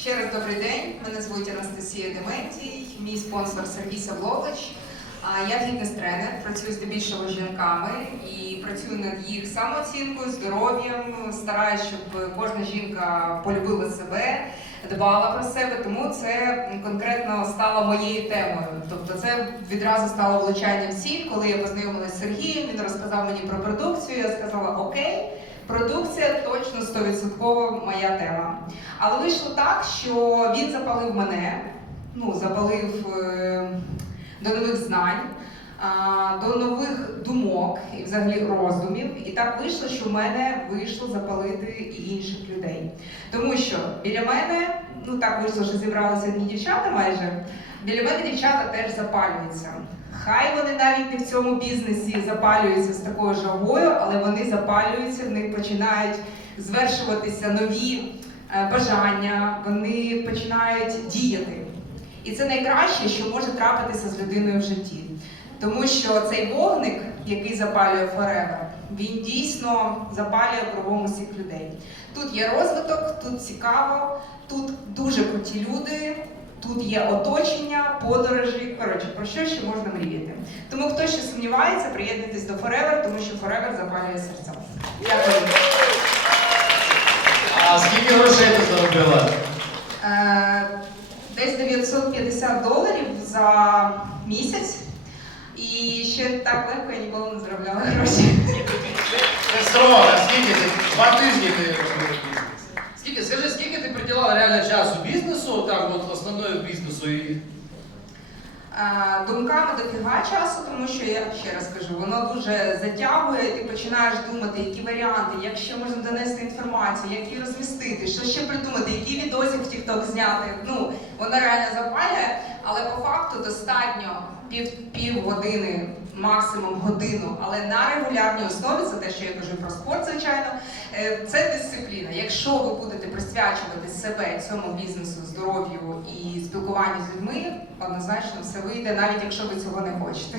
Ще раз добрий день. Мене звуть Анастасія Дементій, мій спонсор Сергій Савлович. Я фітнес-тренер, працюю здебільшого з жінками і працюю над їх самооцінкою, здоров'ям, стараюсь, щоб кожна жінка полюбила себе, дбала про себе. Тому це конкретно стало моєю темою. Тобто, це відразу стало влучанням всіх, коли я познайомилася з Сергієм. Він розказав мені про продукцію. Я сказала Окей. Продукція точно 100% моя тема. Але вийшло так, що він запалив мене, ну, запалив е, до нових знань, до нових думок і взагалі роздумів. І так вийшло, що в мене вийшло запалити і інших людей. Тому що біля мене, ну так вийшло, що зібралися одні дівчата майже. Біля мене дівчата теж запалюються. Хай вони навіть не в цьому бізнесі запалюються з такою жагою, але вони запалюються, в них починають звершуватися нові е, бажання, вони починають діяти. І це найкраще, що може трапитися з людиною в житті. Тому що цей вогник, який запалює Forever, він дійсно запалює кругом усіх людей. Тут є розвиток, тут цікаво, тут дуже круті люди, тут є оточення, подорожі. Коротше, про що ще можна мріяти. Тому хто ще сумнівається, приєднуйтесь до Forever, тому що Forever запалює серця. Дякую. А скільки грошей ти заробила? Е, Десь 950 доларів за місяць. І ще так легко я ніколи не заробляла гроші. Це строго, скільки ти? Два тижні ти. Скільки, скажи, скільки ти приділяла реально часу бізнесу, так от основною бізнесу і. Е, Думками дофіга часу, тому що я ще раз кажу, воно дуже затягує. Ти починаєш думати, які варіанти, як ще можна донести інформацію, як її розмістити, що ще придумати, які відосик в TikTok зняти. Ну воно реально запалює, але по факту достатньо пів, пів години, максимум годину, але на регулярній основі це те, що я кажу про спорт, звичайно. е, Це дисципліна. Якщо ви будете присвячувати себе цьому бізнесу, здоров'ю і спілкуванню з людьми, однозначно все вийде, навіть якщо ви цього не хочете.